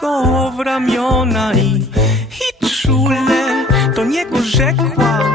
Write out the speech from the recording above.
go w ramiona i, i czule do niego rzekła.